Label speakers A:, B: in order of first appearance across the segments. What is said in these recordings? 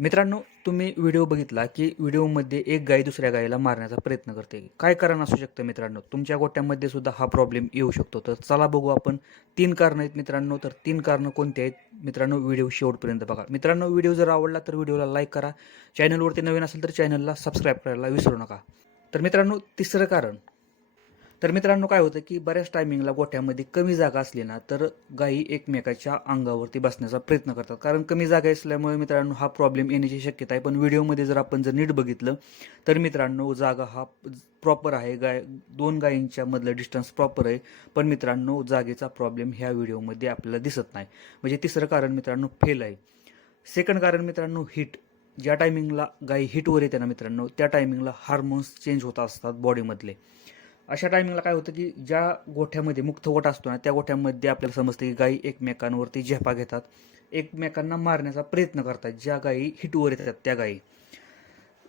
A: मित्रांनो तुम्ही व्हिडिओ बघितला की व्हिडिओमध्ये एक गाय दुसऱ्या गायीला मारण्याचा प्रयत्न करते. काय कारण असू शकतं मित्रांनो? तुमच्या गोट्यामध्ये सुद्धा हा प्रॉब्लेम येऊ शकतो. तर चला बघू आपण तीन कारणं आहेत मित्रांनो. तर तीन कारणं कोणती आहेत? मित्रांनो व्हिडिओ शेवटपर्यंत बघा. मित्रांनो व्हिडिओ जर आवडला तर व्हिडिओला लाईक करा. चॅनलवरती नवीन असेल तर चॅनलला सबस्क्राईब करायला विसरू नका. तर मित्रांनो तिसरं कारण तर मित्रांनो काय होतं की बऱ्याच टायमिंगला गोठ्यामध्ये कमी जागा असली ना तर गायी एकमेकाच्या अंगावरती बसण्याचा प्रयत्न करतात. कारण कमी जागा असल्यामुळे मित्रांनो हा प्रॉब्लेम येण्याची शक्यता आहे. पण व्हिडिओमध्ये जर आपण जर नीट बघितलं तर मित्रांनो जागा हा प्रॉपर आहे. गाय दोन गायींच्या मधलं डिस्टन्स प्रॉपर आहे. पण मित्रांनो जागेचा प्रॉब्लेम ह्या व्हिडिओमध्ये आपल्याला दिसत नाही. म्हणजे तिसरं कारण मित्रांनो फेल आहे. सेकंड कारण मित्रांनो हिट ज्या टायमिंगला गायी हिटवर येते ना मित्रांनो त्या टायमिंगला हार्मोन्स चेंज होत असतात बॉडीमधले अशा टायमिंगला काय होतं की ज्या गोठ्यामध्ये मुक्त गोठा असतो ना त्या गोठ्यामध्ये आपल्याला समजतं की गायी एकमेकांवरती झेपा घेतात. एकमेकांना मारण्याचा प्रयत्न करतात. ज्या गायी हिटवर येतात त्या गायी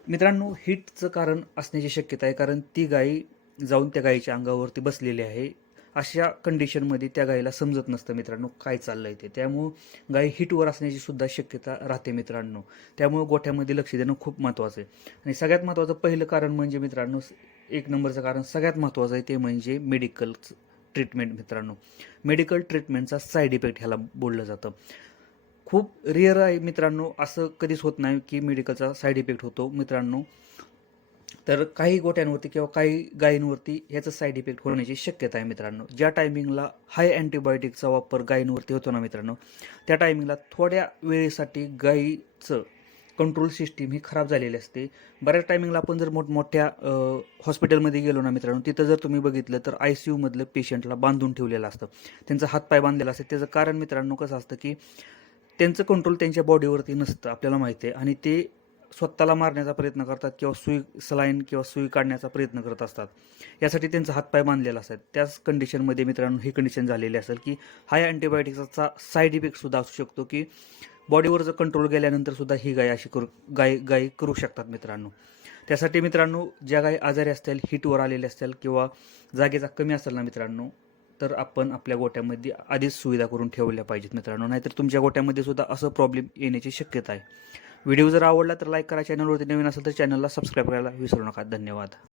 A: मित्रांनो हिटचं कारण असण्याची शक्यता आहे कारण ती गायी जाऊन त्या गायीच्या अंगावरती बसलेली आहे. अशा कंडिशनमध्ये त्या गायीला समजत नसतं मित्रांनो काय चाललं आहे ते. त्यामुळं गायी हिटवर असण्याची सुद्धा शक्यता राहते मित्रांनो. त्यामुळं गोठ्यामध्ये लक्ष देणं खूप महत्त्वाचं आहे. आणि सगळ्यात महत्त्वाचं पहिलं कारण म्हणजे मित्रांनो एक नंबरचं कारण सगळ्यात महत्त्वाचं आहे ते म्हणजे मेडिकल ट्रीटमेंट मित्रांनो. मेडिकल ट्रीटमेंटचा साईड इफेक्ट ह्याला बोललं जातं. खूप रिअर आहे मित्रांनो असं कधीच होत नाही की मेडिकलचा साईड इफेक्ट होतो मित्रांनो. तर काही गोट्यांवरती किंवा काही गायींवरती ह्याचं साईड इफेक्ट होण्याची शक्यता आहे मित्रांनो. ज्या टायमिंगला हाय अँटीबायोटिकचा वापर गायींवरती होतो ना मित्रांनो त्या टायमिंगला थोड्या वेळेसाठी गायीचं कंट्रोल सिस्टीम ही खराब झालेली असते. बऱ्याच टायमिंगला आपण जर मोठमोठ्या हॉस्पिटलमध्ये गेलो ना मित्रांनो तिथं जर तुम्ही बघितलं तर आय सी यूमधलं पेशंटला बांधून ठेवलेलं असतं. त्यांचा हातपाय बांधलेला असतं. त्याचं कारण मित्रांनो कसं असतं की त्यांचं कंट्रोल त्यांच्या बॉडीवरती नसतं आपल्याला माहिती आहे. आणि ते स्वतःला मारण्याचा प्रयत्न करतात किंवा सुई सलाईन किंवा सुई काढण्याचा प्रयत्न करत असतात. यासाठी त्यांचा हातपाय बांधलेला असतात. त्याच कंडिशनमध्ये मित्रांनो ही कंडिशन झालेली असेल की हाय अँटीबायोटिक्सचा साईड इफेक्टसुद्धा असू शकतो की बॉडीवर जर कंट्रोल गेल्यानंतर सुद्धा ही गाय अशी करू गाय गाय करू शकतात मित्रांनो. त्यासाठी मित्रांनो ज्या गाय आजारी असतील हिटवर आलेले असतील किंवा जागेचा कमी असेल ना मित्रांनो तर आपण आपल्या गोट्यामध्ये आधीच सुविधा करून ठेवल्या पाहिजेत मित्रांनो. नाहीतर तुमच्या गोट्यामध्ये सुद्धा असं प्रॉब्लेम येण्याची शक्यता आहे. व्हिडिओ जर आवडला तर लाईक करा चॅनलवरती नवीन असेल तर चॅनलला सबस्क्राईब करायला विसरू नका. धन्यवाद.